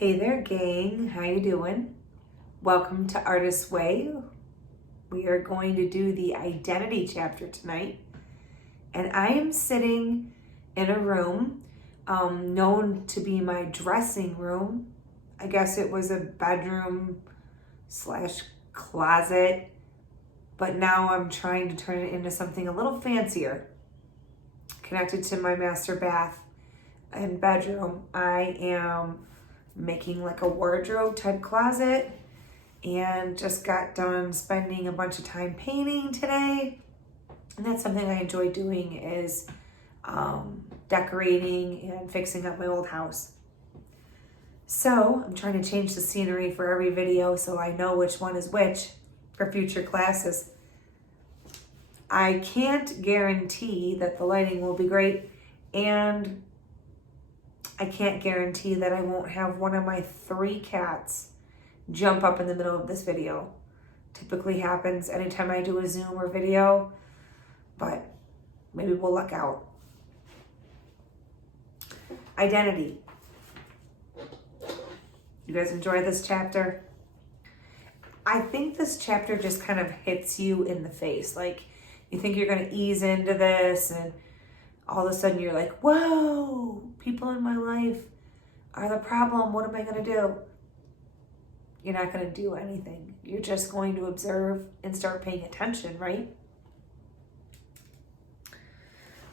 Hey there, gang. How you doing? Welcome to Artist's Way. We are going to do the identity chapter tonight. And I am sitting in a room known to be my dressing room. I guess it was a bedroom / closet, but now I'm trying to turn it into something a little fancier. Connected to my master bath and bedroom, I am making like a wardrobe type closet and just got done spending a bunch of time painting today. And that's something I enjoy doing is decorating and fixing up my old house. So I'm trying to change the scenery for every video so I know which one is which for future classes. I can't guarantee that the lighting will be great, and I can't guarantee that I won't have one of my 3 cats jump up in the middle of this video. Typically happens anytime I do a Zoom or video, but maybe we'll luck out. Identity. You guys enjoy this chapter? I think this chapter just kind of hits you in the face. Like, you think you're going to ease into this, and all of a sudden you're like, whoa, people in my life are the problem. What am I going to do? You're not going to do anything. You're just going to observe and start paying attention, right?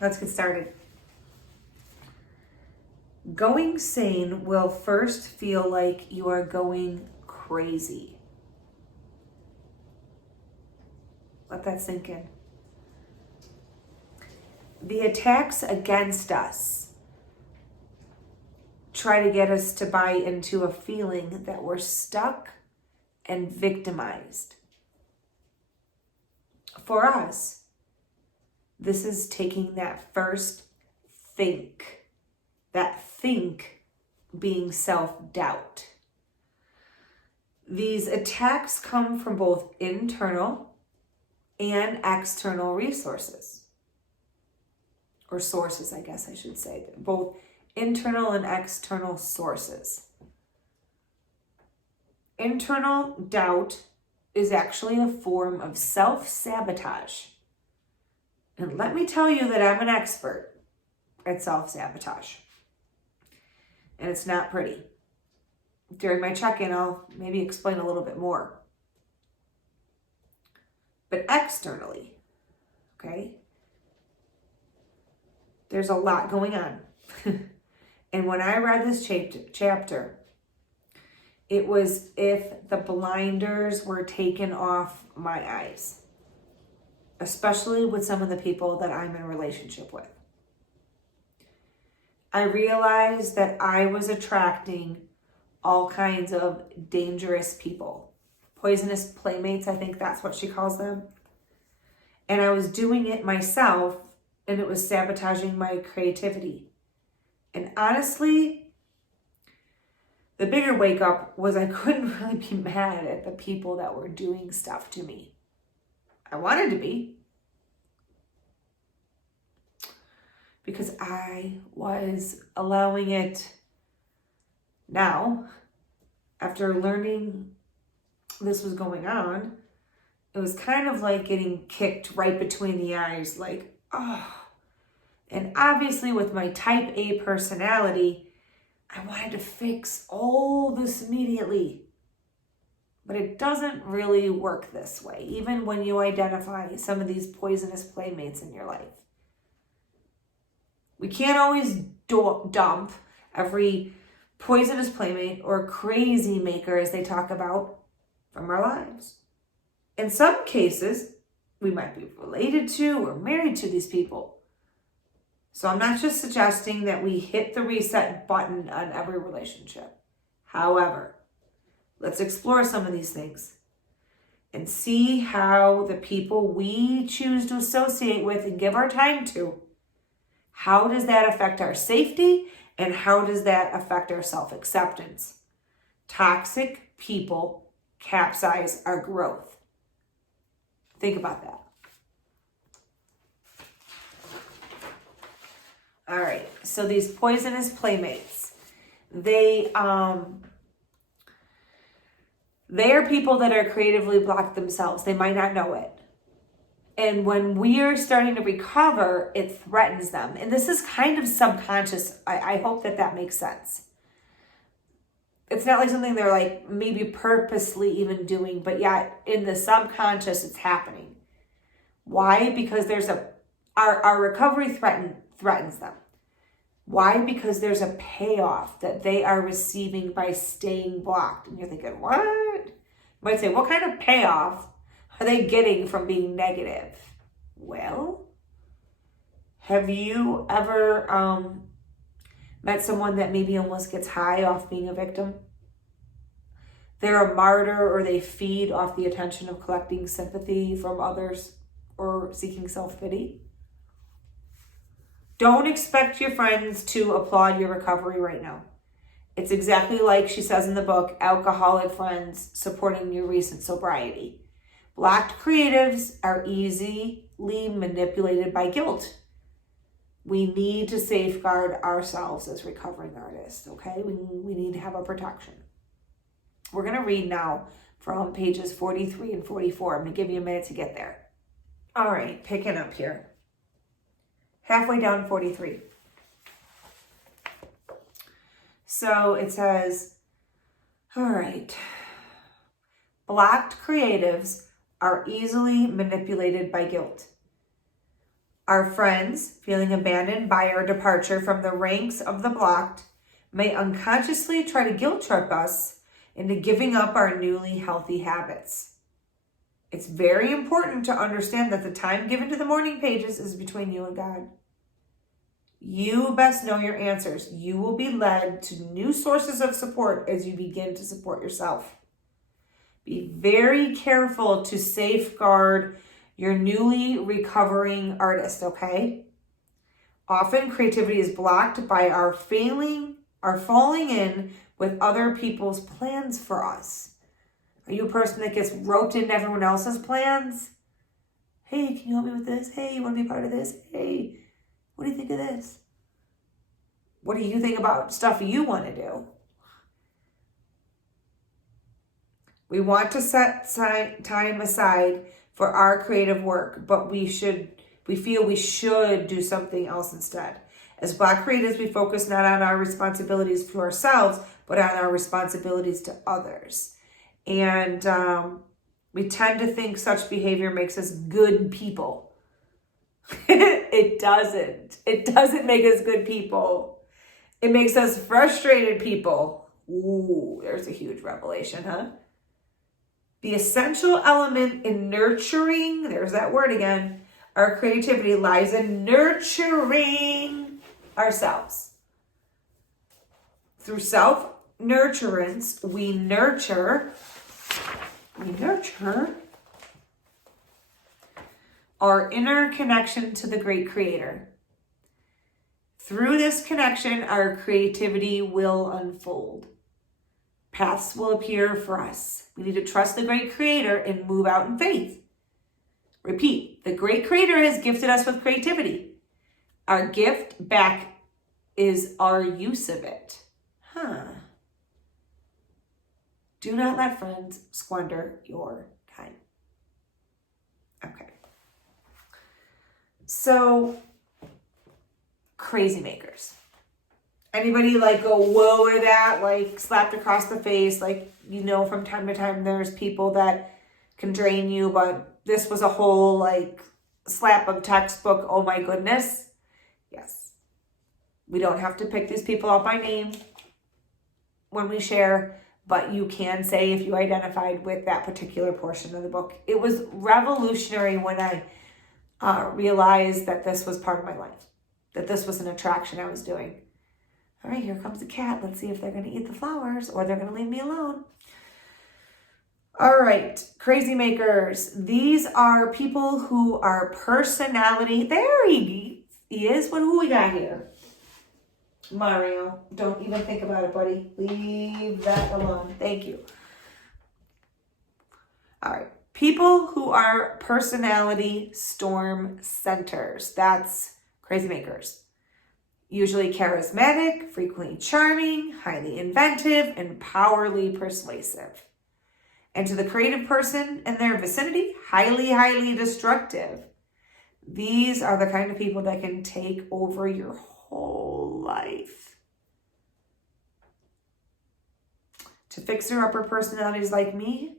Let's get started. Going sane will first feel like you are going crazy. Let that sink in. The attacks against us try to get us to buy into a feeling that we're stuck and victimized. For us, this is taking that first think. That think being self-doubt. These attacks come from both internal and external resources. Or sources, I guess I should say. Both internal and external sources. Internal doubt is actually a form of self-sabotage. And let me tell you that I'm an expert at self-sabotage. And it's not pretty. During my check-in, I'll maybe explain a little bit more. But externally, okay, there's a lot going on. And when I read this chapter, it was if the blinders were taken off my eyes, especially with some of the people that I'm in a relationship with. I realized that I was attracting all kinds of dangerous people. Poisonous playmates, I think that's what she calls them. And I was doing it myself, and it was sabotaging my creativity. And honestly, the bigger wake up was I couldn't really be mad at the people that were doing stuff to me. I wanted to be, because I was allowing it. Now, after learning this was going on, it was kind of like getting kicked right between the eyes, like, oh. And obviously with my type A personality, I wanted to fix all this immediately. But it doesn't really work this way, even when you identify some of these poisonous playmates in your life. We can't always dump every poisonous playmate or crazy maker, as they talk about, from our lives. In some cases, we might be related to or married to these people. So I'm not just suggesting that we hit the reset button on every relationship. However, let's explore some of these things and see how the people we choose to associate with and give our time to, how does that affect our safety, and how does that affect our self-acceptance? Toxic people capsize our growth. Think about that. All right, so these poisonous playmates, they They are people that are creatively blocked themselves. They might not know it. And when we are starting to recover, it threatens them. And this is kind of subconscious. I hope that makes sense. It's not like something they're like maybe purposely even doing, but yet in the subconscious, it's happening. Why? Because there's our recovery threatens them. Why? Because there's a payoff that they are receiving by staying blocked. And you're thinking, what? You might say, what kind of payoff are they getting from being negative? Well, have you ever met someone that maybe almost gets high off being a victim? They're a martyr, or they feed off the attention of collecting sympathy from others or seeking self-pity. Don't expect your friends to applaud your recovery right now. It's exactly like she says in the book, alcoholic friends supporting your recent sobriety. Blocked creatives are easily manipulated by guilt. We need to safeguard ourselves as recovering artists, okay? We need to have a protection. We're going to read now from pages 43 and 44. I'm going to give you a minute to get there. All right, picking up here. Halfway down 43. So it says, all right, blocked creatives are easily manipulated by guilt. Our friends, feeling abandoned by our departure from the ranks of the blocked, may unconsciously try to guilt trip us into giving up our newly healthy habits. It's very important to understand that the time given to the morning pages is between you and God. You best know your answers. You will be led to new sources of support as you begin to support yourself. Be very careful to safeguard your newly recovering artist, okay? Often creativity is blocked by our falling in with other people's plans for us. Are you a person that gets roped into everyone else's plans? Hey, can you help me with this? Hey, you want to be part of this? Hey, what do you think of this? What do you think about stuff you want to do? We want to set time aside for our creative work, but we feel we should do something else instead. As Black creatives, we focus not on our responsibilities to ourselves, but on our responsibilities to others. And we tend to think such behavior makes us good people. It doesn't. It doesn't make us good people. It makes us frustrated people. Ooh, there's a huge revelation, huh? The essential element in nurturing, there's that word again, our creativity lies in nurturing ourselves. Through self-nurturance, we nurture our inner connection to the great creator. Through this connection, our creativity will unfold. Paths will appear for us. We need to trust the great creator and move out in faith. Repeat, the great creator has gifted us with creativity. Our gift back is our use of it. Do not let friends squander your time. Okay. So, crazy makers. Anybody like go whoa to that, like slapped across the face, like, you know, from time to time there's people that can drain you, but this was a whole like slap of textbook, oh my goodness. Yes. We don't have to pick these people out by name when we share, but you can say if you identified with that particular portion of the book. It was revolutionary when I realized that this was part of my life, that this was an attraction I was doing. All right, here comes a cat. Let's see if they're going to eat the flowers or they're going to leave me alone. All right, crazy makers. These are people who are personality. There he is. Who we got here? Mario. Don't even think about it, buddy. Leave that alone. Thank you. All right. People who are personality storm centers. That's crazy makers. Usually charismatic, frequently charming, highly inventive, and powerfully persuasive. And to the creative person in their vicinity, highly, highly destructive. These are the kind of people that can take over your whole life. To fixer-upper personalities like me,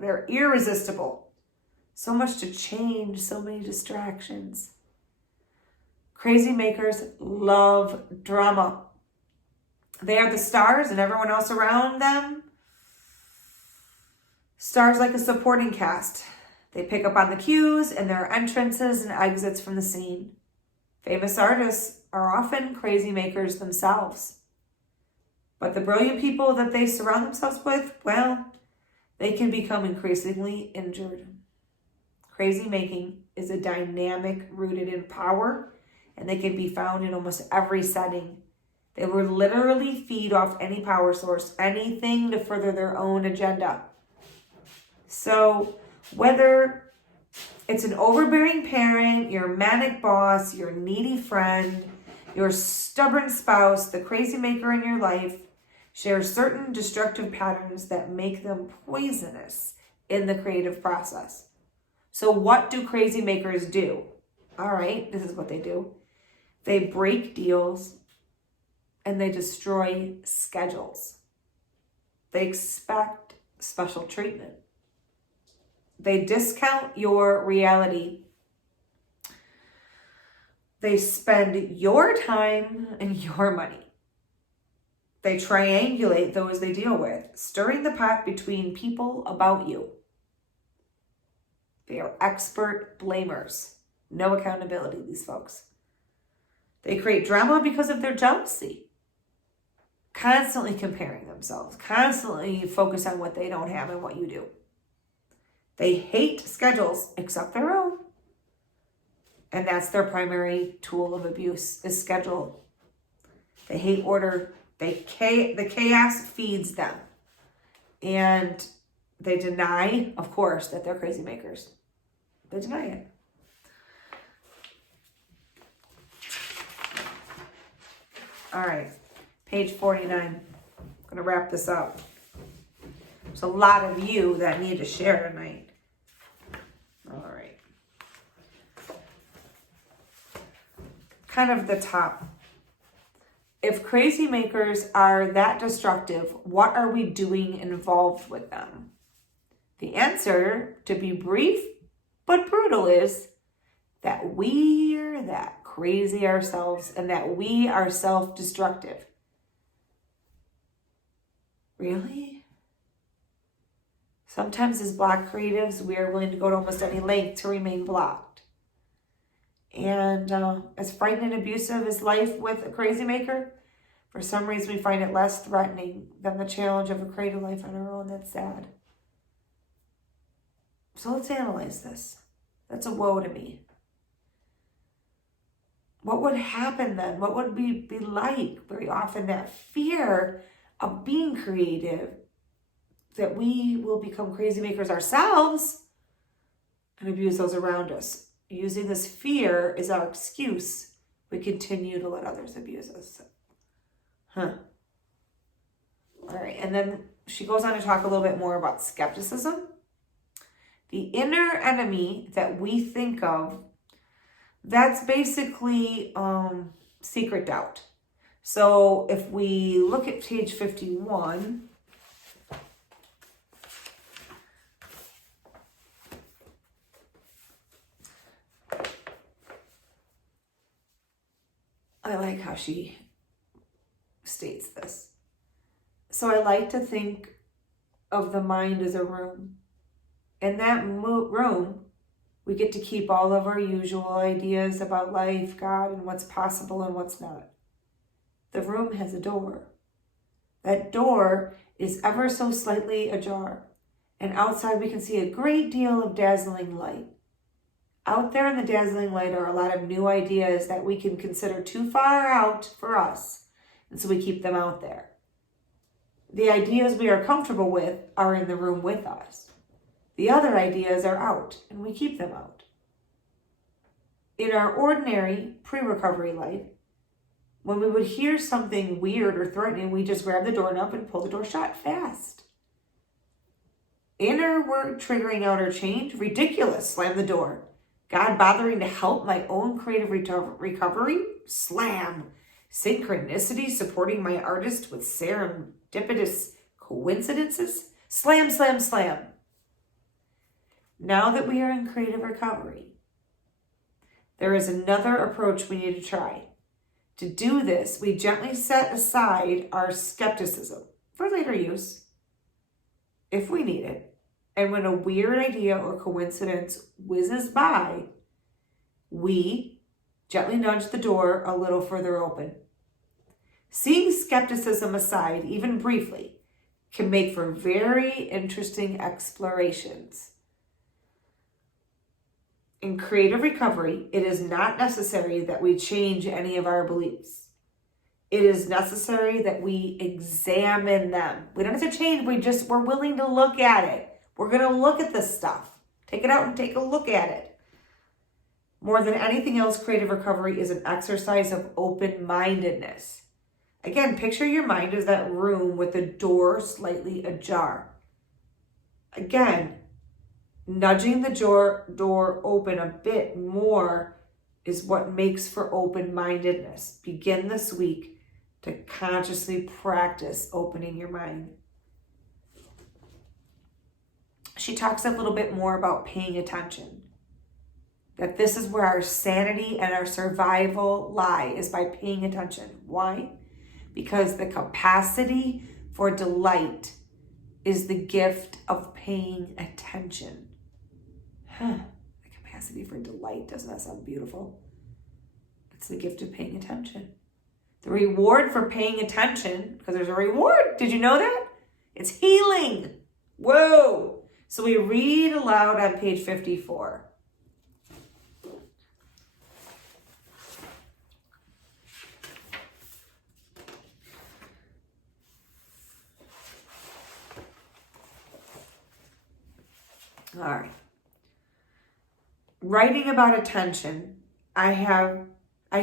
they're irresistible. So much to change, so many distractions. Crazy makers love drama. They are the stars and everyone else around them. Stars like a supporting cast. They pick up on the cues and their entrances and exits from the scene. Famous artists are often crazy makers themselves. But the brilliant people that they surround themselves with, well, they can become increasingly injured. Crazy making is a dynamic rooted in power, and they can be found in almost every setting. They will literally feed off any power source, anything to further their own agenda. So whether it's an overbearing parent, your manic boss, your needy friend, your stubborn spouse, the crazy maker in your life share certain destructive patterns that make them poisonous in the creative process. So what do crazy makers do? All right, this is what they do. They break deals and they destroy schedules. They expect special treatment. They discount your reality. They spend your time and your money. They triangulate those they deal with, stirring the pot between people about you. They are expert blamers. No accountability, these folks. They create drama because of their jealousy. Constantly comparing themselves. Constantly focus on what they don't have and what you do. They hate schedules except their own. And that's their primary tool of abuse, is schedule. They hate order. The chaos feeds them. And they deny, of course, that they're crazy makers. They deny it. All right, page 49. I'm going to wrap this up. There's a lot of you that need to share tonight. All right. Kind of the top. If crazy makers are that destructive, what are we doing involved with them? The answer, to be brief but brutal, is that we're that crazy ourselves and that we are self-destructive. Really? Sometimes as Black creatives, we are willing to go to almost any length to remain blocked. And as frightened and abusive as life with a crazy maker, for some reason we find it less threatening than the challenge of a creative life on our own. That's sad. So let's analyze this. That's a woe to me. What would happen then? What would we be like? Very often that fear of being creative, that we will become crazy makers ourselves and abuse those around us. Using this fear as our excuse, we continue to let others abuse us. All right, and then she goes on to talk a little bit more about skepticism. The inner enemy that we think of, that's basically secret doubt. So if we look at page 51, I like how she states this. So I like to think of the mind as a room. In that room, we get to keep all of our usual ideas about life, God, and what's possible and what's not. The room has a door. That door is ever so slightly ajar. And outside we can see a great deal of dazzling light. Out there in the dazzling light are a lot of new ideas that we can consider too far out for us. And so we keep them out there. The ideas we are comfortable with are in the room with us. The other ideas are out, and we keep them out. In our ordinary pre-recovery life, when we would hear something weird or threatening, we just grab the doorknob and pull the door shut fast. Inner work triggering outer change? Ridiculous. Slam the door. God bothering to help my own creative recovery? Slam. Synchronicity supporting my artist with serendipitous coincidences? Slam, slam, slam. Now that we are in creative recovery, there is another approach we need to try. To do this, we gently set aside our skepticism for later use, if we need it. And when a weird idea or coincidence whizzes by, we gently nudge the door a little further open. Seeing skepticism aside, even briefly, can make for very interesting explorations. In creative recovery, it is not necessary that we change any of our beliefs. It is necessary that we examine them. We don't have to change, we're willing to look at it. We're going to look at this stuff. Take it out and take a look at it. More than anything else, creative recovery is an exercise of open-mindedness. Again, picture your mind as that room with the door slightly ajar. Again, nudging the door open a bit more is what makes for open-mindedness. Begin this week to consciously practice opening your mind. She talks a little bit more about paying attention. That this is where our sanity and our survival lie, is by paying attention. Why? Because the capacity for delight is the gift of paying attention. The capacity for delight, doesn't that sound beautiful? It's the gift of paying attention. The reward for paying attention, because there's a reward. Did you know that? It's healing. Whoa. So we read aloud on page 54. All right. Writing about attention, I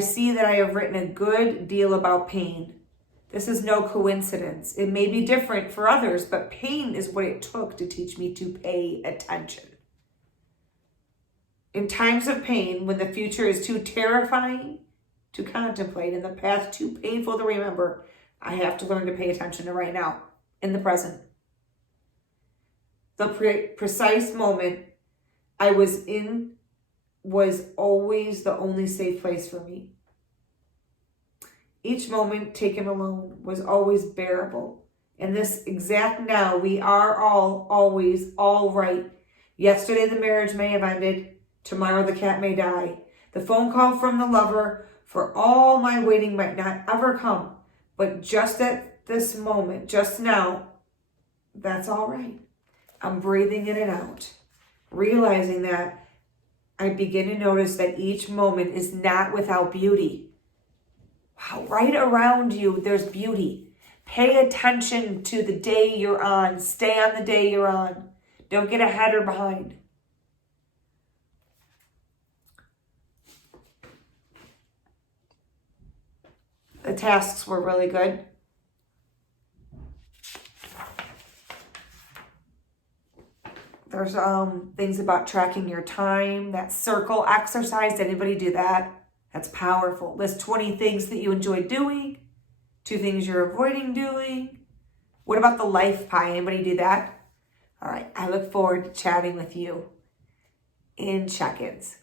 see that I have written a good deal about pain. This is no coincidence. It may be different for others, but pain is what it took to teach me to pay attention. In times of pain, when the future is too terrifying to contemplate and the path too painful to remember, I have to learn to pay attention to right now, in the present. The precise moment I was in was always the only safe place for me. Each moment taken alone was always bearable. In this exact now, we are always all right. Yesterday the marriage may have ended. Tomorrow the cat may die. The phone call from the lover for all my waiting might not ever come. But just at this moment, just now, that's all right. I'm breathing in and out, realizing that I begin to notice that each moment is not without beauty. Wow, right around you, there's beauty. Pay attention to the day you're on. Stay on the day you're on. Don't get ahead or behind. The tasks were really good. There's things about tracking your time, that circle exercise. Did anybody do that? That's powerful. List 20 things that you enjoy doing, 2 things you're avoiding doing. What about the life pie? Anybody do that? All right. I look forward to chatting with you in check-ins.